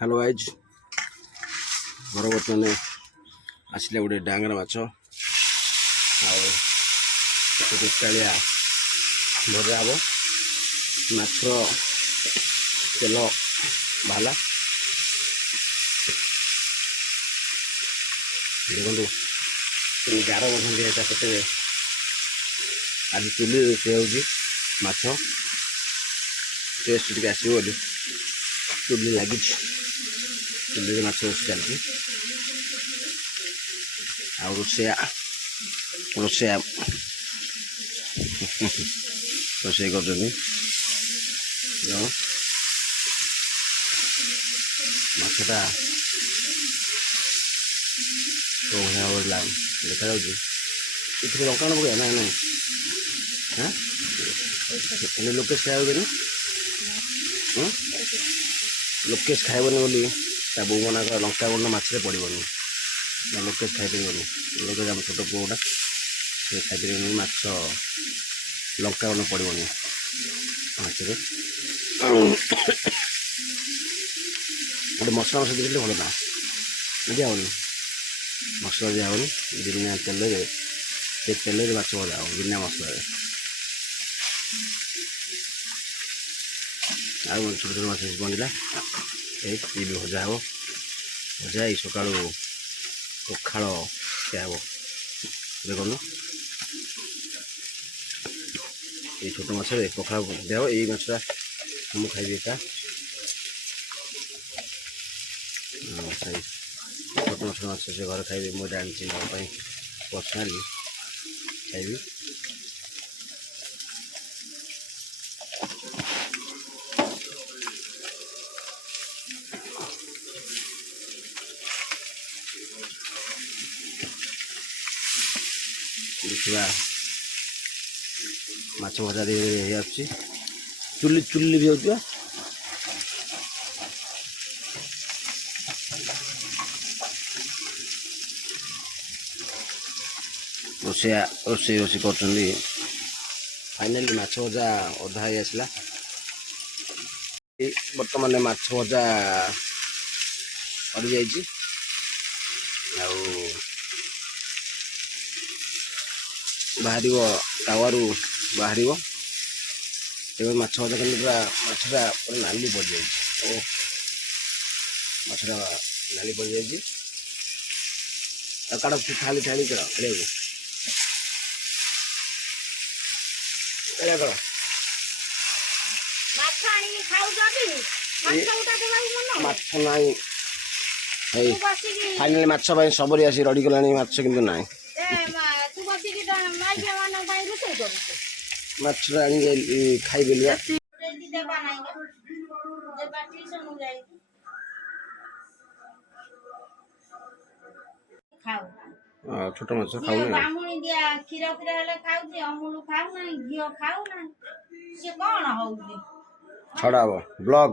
hello guys घर बर्तमान आसले गोटे डांगर माछ आलिया भजा हम माछ तेल बाहला देखो 11 वर्ष केते आज चुली रोषे हो माछ टेस्ट टे आसो चुली लगी चुली माछ रोषे चलती आ रोषे रोषे रोषे कर माछटा तो भाया देखा जाऊँगी इतने लंका पकड़ा ना ना हाँ लोकेश खाए लोकेश खाएबनी बोली बो मना कर लंका गुंड मछली पड़ोनी ना लोकेश खाई लोकेश आम छोट पुओटा से खाई माछ लंका गुंड पड़ोनी मछली गोटे मसला मस देखिए भल ना दिहनी मसला दिहनी बिना तेल तेल माछ भजा हो बिना मसला आउ छोट छोट माछ बंदिला ये भजा हे भजा सका पखाड़ खिया हे देखो ये छोट माछ पखाड़ दिया ये माछटा मुझे खाइबी एका छोट छोट माछ से घर खाइबी मुझे आनी मोपाई पर्सनाली खाइबी देखा माछ भजा दे चुली चुली भी हो रोषिया रोषे रोषे कर फाइनाली माछ भजा अधा ही आसला बर्तमान माछ भजा कर बाहर तावारू बाहर माछ भजा कल पूरा माछटा पूरा नाली पड़ जाए माछटा नाली पड़ जाए काड़ थाली थाली कर माछ नाई फाइनाली माछ सबरी आसी रड़ी गला माछ किंतु नाई माछटा आनी खाइबे छोट माछ खाऊ क्षीर छड़ा ब्लॉग